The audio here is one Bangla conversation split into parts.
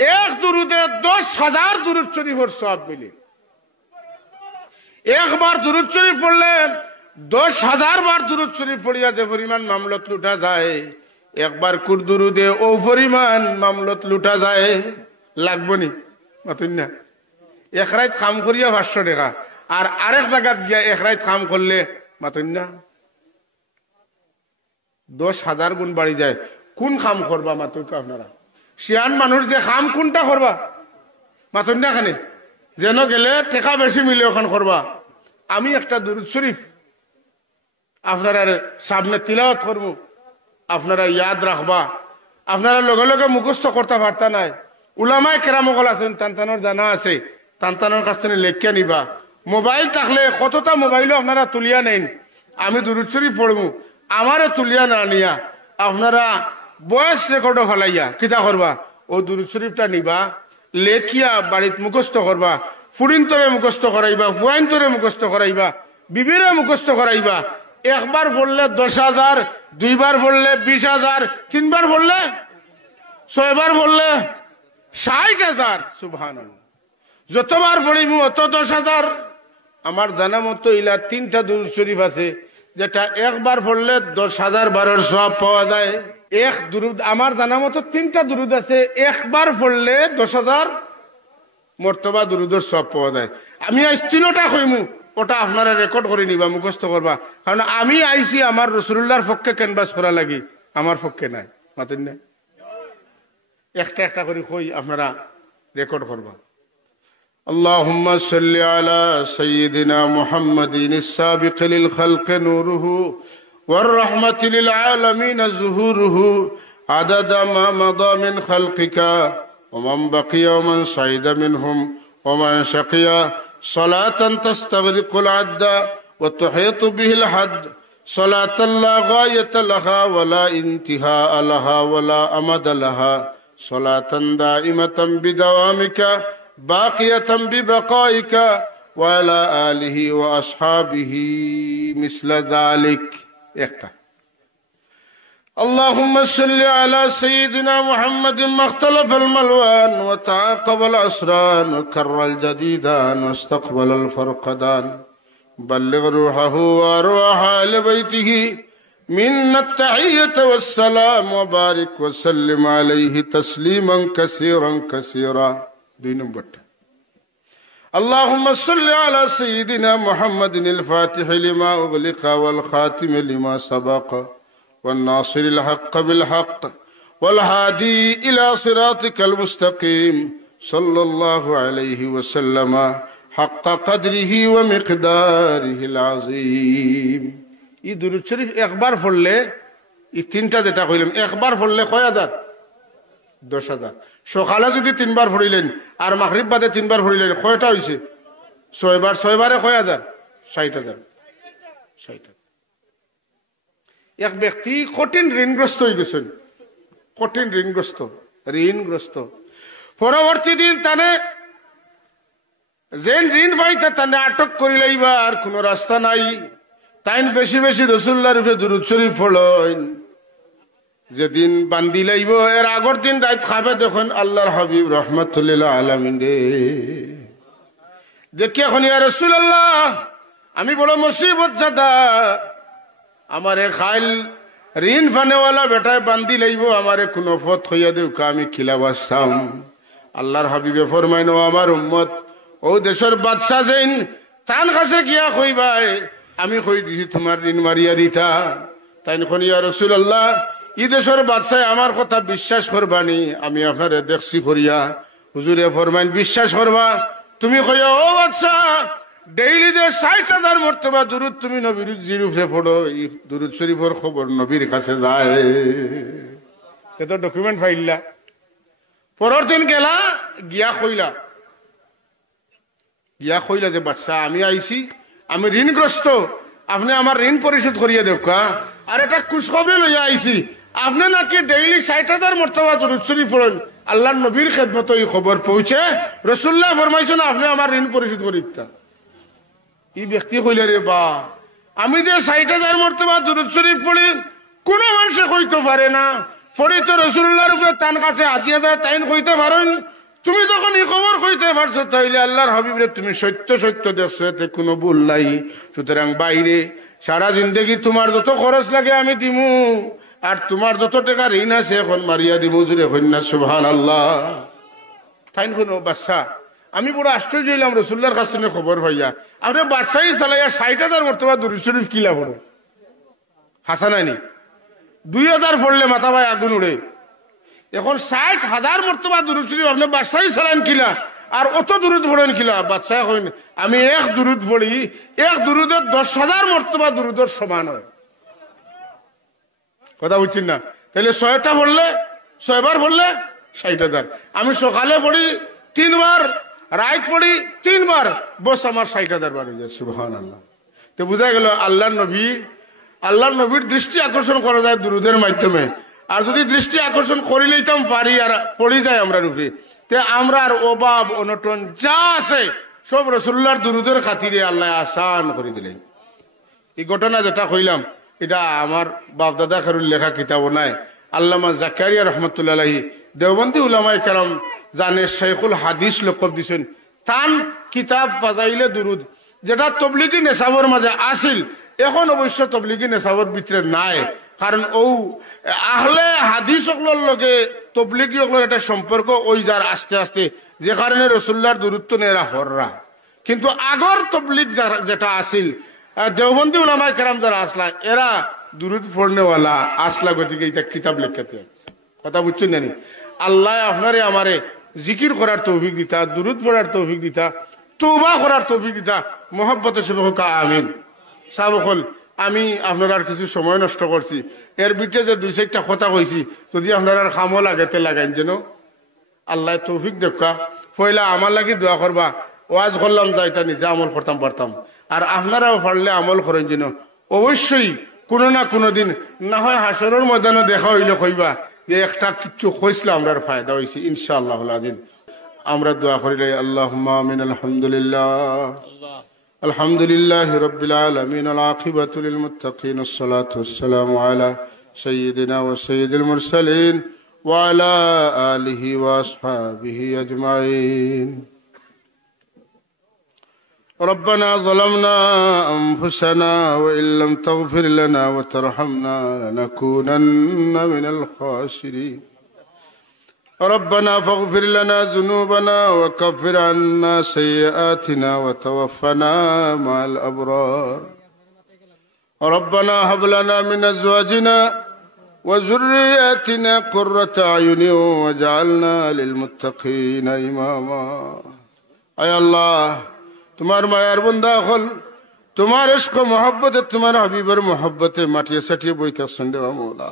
এক দুরুদে 10,000 দুরুদ শরীফের সওয়াব মিলে। একবার দুরুদ শরীফ পড়লে 10,000 বার দুরুদ শরীফ পড়িয়া যে পরিমাণ মামলত লুটা যায়, একবার কুর দুরুদে ও পরিমাণ মামলত লুটা যায়। লাগবো নি মাতুন না? এক রাত কাম করিয়া 500 টাকা, আর আরেক জায়গাত গিয়া এক রাত কাম করলে মাতুন না 10,000 গুণ বাড়ি যায়। কোন কাম করবা মাতুক আপনারা? শিয়ান মানুষ যে কাম কোনটা করবা মাতুন না? খানে যেন গেলে টাকা বেশি মিলে ওখান করবা। আমি একটা দুরুদ শরীফ আপনারা সামনে তিলাওয়াত করব, আপনারা ইয়াদ রাখবা। আপনারা লগে লগে মুখস্থ করতে পারতা নাই। উলামায়ে কেরাম সকল আছেন, তান্তানোর জানা আছে, তান্তানোর কাছ থেকে লেখিয়া নিবা। মোবাইল থাকলে কতটা মোবাইলও আপনারা তুলিয়া নেন। আমি দুরুদ শরীফ পড়বো, আমারে তুলিয়া না নিয়া আপনারা ভয়েস রেকর্ডও ফেলাইয়া কিতা করবা, ও দুরুদ শরীফটা নিবা, লেখিয়া বাড়িত মুখস্থ করবা। ফুরিন্তরে মুখস্থ করাইবা, ফুয়াইন্তরে মুখস্থ করাইবা, বিবিরে মুখস্থ করাইবা। একবার পড়লে 10,000, দুইবার পড়লে 20,000, তিনবার পড়লে 6বার পড়লে 60,000। সুবহানাল্লাহ। যতবার পড়িমু অত 10,000। আমার জানা মতো ইলা 3টা দুরুদ শরীফ আছে যেটা একবার পড়লে 10,000 বারের সওয়াব পাওয়া যায়। এক দুরুদ আমার জানা মতো 3টা দুরুদ আছে, একবার পড়লে 10,000 মর্তবা দুরুদের সওয়াব পাওয়া যায়। আমি আজ 3টা কইমু, ওটা আপনারা রেকর্ড করে নিবা, মুখস্থ করবা। কারণ আমি আইছি আমার রাসূলুল্লাহর পক্ষে ক্যানভাস করা লাগি, আমার পক্ষে নাই। মাতেন না? একটা একটা করে কই, আপনারা রেকর্ড করবা। আল্লাহুম্মা সাল্লি আলা সাইয়্যিদিনা মুহাম্মাদিনিস সাবিকিল খালকি নূরুহু ওয়ার রাহমাতি লিল আলামিন যুহুরুহু আদাদা মা মাদা মিন খালকিকা ওয়া মান বাকিয়া ওয়া মান সাইদা মিনহুম ওয়া মান শাকিয়া সালাতান তাস্তাগরিকুল আদদা ওয়া তুহিতু বিহিল হাদ সালাতান লা গায়াতা লাহা ওয়া লা ইনতিহা লাহা ওয়া লা আমাদা লাহা সালাতান দাইমাতান বিদাওয়ামিকা বাকিয়াতান বিবাকাইকা ওয়া আলা আলিহি ওয়া আসহাবিহি মিসলা যালিক। একটা اللهم صل على سيدنا محمد ما اختلف الملوان وتعاقب الأسران وكر الجديدان واستقبل الفرقدان بلغ روحه وأرواح آل بيته منا التحية والسلام وبارك وسلم عليه تسليما كثيرا كثيرا. 2 নম্বর اللهم صل على سيدنا محمد الفاتح لما أغلق والخاتم لما سبق والناصر الحق بالحق والهادي إلى صراطك المستقيم صلى الله عليه وسلم حق قدره ومقداره العظيم. এই দুরূদ শরীফ একবার পড়লে, এই 3টা যেটা কইলাম, একবার পড়লে কয় হাজার? 10,000। সকালে যদি 3বার পড়িলেন আর মাগরিব বাদে 3বার পড়িলেন, কয়টা হইছে? 6বার। 6বারে কয় হাজার? 60,000। 60,000। এক ব্যক্তি কঠিন ঋণগ্রস্ত হয়ে গেছেন, কঠিন ঋণগ্রস্ত। পরবর্তী দিন তানে যে ঋণ পাইতে তানে আটক করি লাইবা, আর কোন রাস্তা নাই। তাই বেশি বেশি রাসূলুল্লাহর উপরে দুরূদ শরীফ পড়েন। যেদিন বান্দি লাইব এর আগের দিন রাত খাবে, দেখুন আল্লাহর হাবিব রাহমাতুল লিল আলামিন রে দেখি এখন, ইয়া রাসূলুল্লাহ আমি বড় মুসিবত জাদা, আমারে খাইল ঋণ ফানেওয়ালা বেটায় বান্দি লাইব, আমারে কোন পথ হইয়া দেউ, আমি খিলাবাসাম। আল্লাহর হাবিবে ফরমাইন, ও আমার উম্মত, ও দেশের বাদশাহ যেন তান কাছে গিয়া কইবাই আমি কই দিছি তোমার ঋণ মারিয়া দিতা। তাই এখন, ইয়া রাসূলুল্লাহ ই দেশের বাদশাহ আমার কথা বিশ্বাস করবানি, আমি আপনারে দেখছি করিয়া। হুজুরে ফরমাইন, বিশ্বাস করবা? তুমি কইয়া, ও বাদশাহ ডেইলি যে 60,000 মর্তবা দুরূদ তুমি নবীর জিরুফে পড়ো, এই দুরূদ শরীফের খবর নবীর কাছে যায়। এত ডকুমেন্ট ফাইললা। পরের দিন গেলা, গিয়া কইলা যে বাদশাহ আমি আইছি, আমি ঋণগ্রস্ত, আপনি আমার ঋণ পরিশোধ করিয়া দেব। আর এটা খুশখবরি লইয়া আইছি, আপনি নাকি ডেইলি 60,000 মর্তবা দুরূদ শরীফ পড়েন। আল্লাহর নবীর খেদমত এই খবর পৌঁছে, রাসূলুল্লাহ ফরমাইছেন আপনি আমার ঋণ পরিশোধ করিতা। এই ব্যক্তি কইলে, রে বা, আমি যে 60,000 মর্তবা দুরূদ শরীফ পড়ি কোন মানুষে কইতে পারে না, পড়ি তো রাসূলুল্লাহর উপরে তান কাছে হাতিয়া দেয় তাইন কইতে পারেন তুমি যখন এই খবর কইতে পারছো তাইলে আল্লাহর হাবিবরে তুমি সত্য সত্য দেখছো এতে কোনো ভুল নাই সুতরাং বাইরে সারা জিন্দগি তোমার যত খরচ লাগে আমি দিমু আর তোমার যত টাকা ঋণ আছে এখন মারিয়া দিমু জুড়ে কন্যা সুবহানাল্লাহ তাইন কোনো বাদশা আমি বড় আশ্চর্য হইলাম রাসূলুল্লাহর কাছ থেকে খবর পাইয়া আপনি বাদশাহী চালাইয়া 60,000 মর্তবা দুরূদ শরীফ কিলা পড়ো হাসানাইনি 2,000 পড়লে মাথা ভাই আগুন উড়ে এখন 60,000 মর্তবা দুরূদ শরীফ আপনি বাদশাহী চালান কিলা আর অত দুরূদ পড়েন কিলা বাদশা কইন আমি এক দুরূদ পড়ি এক দুরূদের 10,000 মর্তবা দুরূদের সমান হয় কথা বুঝছেন না তাহলে 6টা পড়লে 6 বার পড়লে 60,000 আমি সকালে পড়ি 3 বার রাত পড়ি 3 বার বস আমার 60,000 বার হয়ে যায় সুবহানাল্লাহ তো বুঝা গেল আল্লাহর নবীর দৃষ্টি আকর্ষণ করা যায় দুরূদের মাধ্যমে আর যদি দৃষ্টি আকর্ষণ করে লইতাম পারি আর পড়ি যায় আমরা রূপে তে আমরা আর অভাব অনটন যা আছে সব রাসূলুল্লাহর দুরূদের খাতিরে আল্লাহ আসান করে দিলেন এই ঘটনা যেটা কইলাম এটা আমার বাপ দাদা খারুল লেখা কিতাব নাই আল্লামা জাকারিয়া রহমতুল্লাহ আলাইহি দেওবন্দি উলামায়ে কেরাম জানে শেখুল হাদিস লকব দিছেন তান কিতাব ফাজাইলে দুরুদ যেটা তবলিগি নেশাবর মাঝে আসিল এখন অবশ্য তবলিগি নেশাবর ভিতরে নাই কারণ ও আহলে হাদিস সকলের লগে তবলিগি সকলের একটা সম্পর্ক ওই যার আস্তে আস্তে যে কারণে রাসূলুল্লাহর দুরুদ তো নেরা হররা কিন্তু আগর তবলিগ যেটা আসিল দেওবন্দি উলামায়ে কেরাম যারা আসলা এরা দুরুদ পড়নেওয়ালা আসলা গতিকে এটা কিতাব লেখাতে কথা বুঝছেন না আল্লাহ আপনারে আমারে জিকির করার তৌফিক দিতা দুরুদ পড়ার তৌফিক দিতা তওবা করার তৌফিক দিতা মোহাব্বতে সেবকা আমিন সাবকল আমি আপনার আর কিছু সময় নষ্ট করছি এর ভিতরে যে 2-4টা কথা কইছি যদি আপনার আর খামো লাগাইতে লাগাইন যেন আল্লাহ তৌফিক দেখা পয়লা আমার লাগি দোয়া করবা ওয়াজ করলাম যা এটা নিজে আমল করতাম পারতাম আর আপনারাও পারলে আমল করেন যেন অবশ্যই কোনো না কোনো দিন না হয় হাসরের ময়দানে দেখা হইলে কইবা যে একটা কিছু কইছিলাম আমরার ফায়দা হইছে ইনশাআল্লাহুল আযীম আমরা দোয়া করি আল্লাহুম্মা আমিন আলহামদুলিল্লাহি রাব্বিল আলামিন আল আকিবাতু লিল মুত্তাকিন আসসালাতু ওয়াসসালামু আলা সাইয়্যিদিনা ওয়া সাইয়্যিদিল মুরসালিন ওয়া আলা আলিহি ওয়া আসহাবিহি আজমাইন ربنا ظلمنا أنفسنا وإن لم تغفر لنا وترحمنا لنكونن من الخاسرين ربنا فاغفر لنا ذنوبنا وكفر عنا سيئاتنا وتوفنا مع الأبرار ربنا هب لنا من أزواجنا وذرياتنا قرة أعين واجعلنا للمتقين إماما أي الله তোমার মায়ার বান্দা হল তোমার ইশক মোহাব্বতে তোমার হাবিবের মোহাব্বতে মাটিয়ে সাটিয়ে বইতাছেন দেওয়া মওলা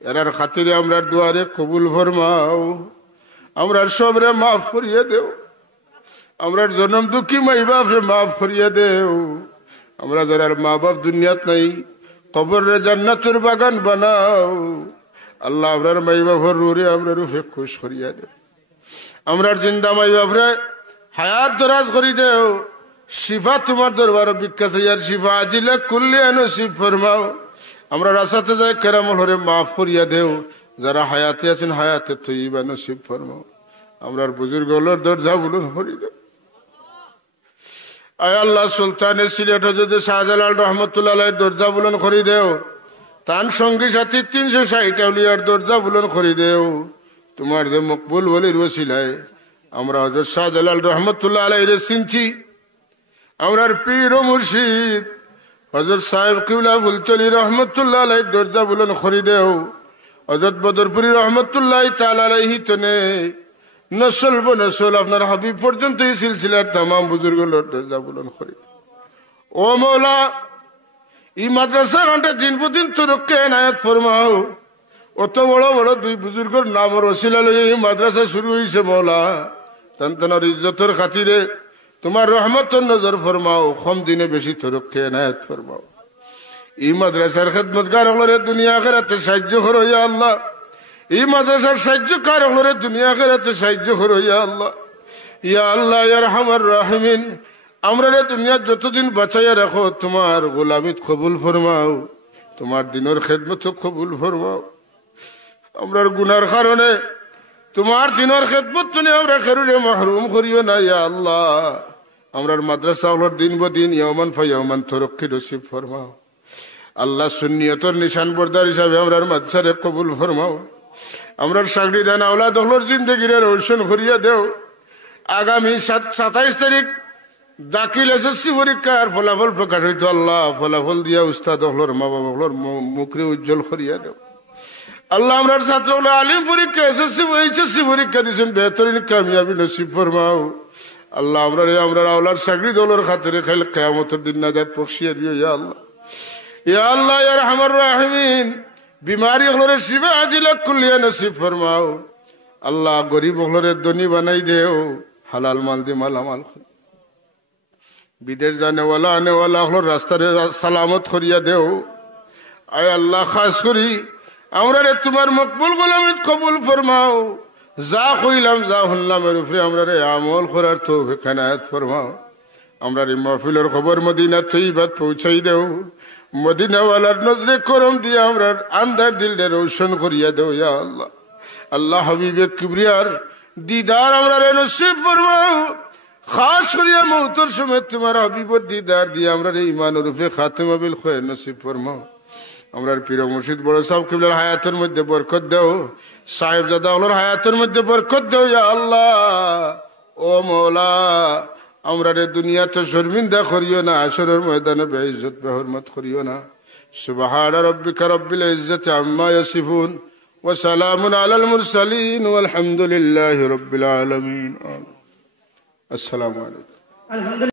এরার খাতিরে আমরা দুয়ারে কবুল ফরমাও আমরা সবরে মাফ করিয়ে দেও আমরা জন্ম দুঃখী মাই বাপরে মাফ করিয়ে দেও আমরা যারা মা বাপ দুনিয়াত নাই কবরে জান্নাতের বাগান বানাও আল্লাহ আমরার মাই বাপর রুরে আমরা রূপে খুশ করিয়া দেও আমরা জিন্দা মাই বাপরে হায়াত দরাজ করি দেও শিফা তোমার দরবার বিখ্যাত ইয়ার শিফা আজিলে কুল্লি নসিব ফরমাও আমরা রাস্তাতে যাই কেরামল হরে মাফ করিয়া দেও যারা হায়াতে আছেন হায়াতে তৈবা নসিব ফরমাও আমরার বুজুর্গগুলোর দরজা বুলুন করি দেও আয় আল্লাহ সুলতানের সিলেট যদি শাহজালাল রহমতুল্লাহ দরজা বুলন করি দেও তান সঙ্গী সাথী 360 আউলিয়ার দরজা বুলন করি দেও তোমার যে মকবুল ওলির ওসিলায় আমরা হযরত শাহজালাল রহমতুল্লাহ আলাইহি চিনছি আমরার পীর ও মুর্শিদ হযরত সাহেব কিবলা ফুলতলি রহমতুল্লাহ আলাইহি দরজা বুলন করি দেও হযরত বদরপুরি রহমতুল্লাহ তাআলা আলাইহি তনে নসল বনসল আপনার হাবিব পর্যন্ত এই সিলসিলার तमाम বুজুর্গগুলোর দরজা বুলন করি ও মওলা এই মাদ্রাসা ঘন্টা দিন প্রতিদিন তরক্কি এনায়েত ফরমাও অত বড় বড় দুই বুজুর্গের নামের ওসিলা লইয়া এই মাদ্রাসা শুরু হইছে মওলা তন্তনার ইজ্জতের খাতিরে তোমার রহমতের নজর ফরমাও কম দিনে বেশি তরক্কি এনায়েত ফরমাও এই মাদ্রাসার খেদমতগার হলরে দুনিয়া আখিরাতে সাহায্য করো ইয়া আল্লাহ এই মাদ্রাসার সাহায্যকার হলরে দুনিয়া আখিরাতে সাহায্য করো ইয়া আল্লাহ ইয়া আল্লাহ ইয়া আরহামার রাহিমিন আমরা দুনিয়া যতদিন বাঁচাইয়া রাখো তোমার গোলামিত কবুল ফরমাও তোমার দিনের খেদমত কবুল ফরমাও আমরার গুনার কারণে তোমার দিনের খেদমত তুমি আমরা খেরুরে মাহরুম করিও না ইয়া আল্লাহ। আমরার মাদ্রাসা হলোর দিন বদিন ইয়ামান ফাইয়ামান তরক্কি নসিব ফরমাও আল্লাহ। সুন্নিয়তর নিশান বর্দার হিসাবে আমরার মাদ্রাসারে কবুল ফরমাও। আমরার চাকরি দেন আওলাদ হলোর জিন্দগিরে রোশন করিয়া দেও। আগামী 27 তারিখ দাখিল এসএসসি পরীক্ষার ফলাফল প্রকাশ হইতো আল্লাহ। ফলাফল দিয়া উস্তাদ হলোর মা বাবা হলোর মুখরে উজ্জ্বল করিয়া দেও আল্লাহ। আমরার ছাত্র হলো আলিম পরীক্ষা এইচএসসি পরীক্ষা দিয়েছেন বেহতরিন কামিয়াবি নসিব ফরমাও আল্লাহ। আমরার আওলার চাকরি দলের খাতিরে খাইলে কিয়ামতের দিন নাজাত বখশিয়া দিও ইয়া আল্লাহ। ইয়া আল্লাহ ইয়া রহমান রাহিমিন বিমারি হলরে শিবা আজিলা কুল্লিয়া নসিব ফরমাও আল্লাহ। গরিব হলরে ধনী বানাই দেও হালাল মাল দি মালামাল। বিদেশ জানেওয়ালা আনেওয়ালা হলর রাস্তারে সালামত করিয়া দেও আয় আল্লাহ। খাস করি আমরা তোমার মকবুল গোলামিত কবুল ফরমাও। যা কইলাম যা শুনলাম এর উপরে আমরা আমল করার তৌফিক এনায়েত ফরমাও। আমরা মাহফিলের খবর মদিনা তৈবাত পৌঁছাই দেও। মদিনাওয়ালার নজরে করম দিয়ে আমরা আন্দার দিলটা রোশন করিয়া দেও ইয়া আল্লাহ। আল্লাহ হাবিবে কিবরিয়ার দিদার আমরা নসিব ফরমাও। খাস করিয়া মৌতর সময় তোমার হাবিবর দিদার দিয়ে আমরা ইমানের উপরে খাতেমা বিল খৈর নসিব ফরমাও। আমরার পীর মুর্শিদ বড় সাহেব কিবলার হায়াতের মধ্যে বরকত দাও। সাহেবজাদা হলোর হায়াতের মধ্যে বরকত দাও ইয়া আল্লাহ। ও মওলা আমরা দুনিয়াতে শর্মিন্দা করিও না, আসরের ময়দানে বেইজ্জত বেহরমত করিও না। সুবহান রাব্বিকা রাব্বিল ইজ্জাতি আম্মা ইয়াসিফুন ওয়া সালামুন আলাল মুরসালিন ওয়ালহামদুলিল্লাহি রাব্বিল আলামিন। আসসালামু আলাইকুম।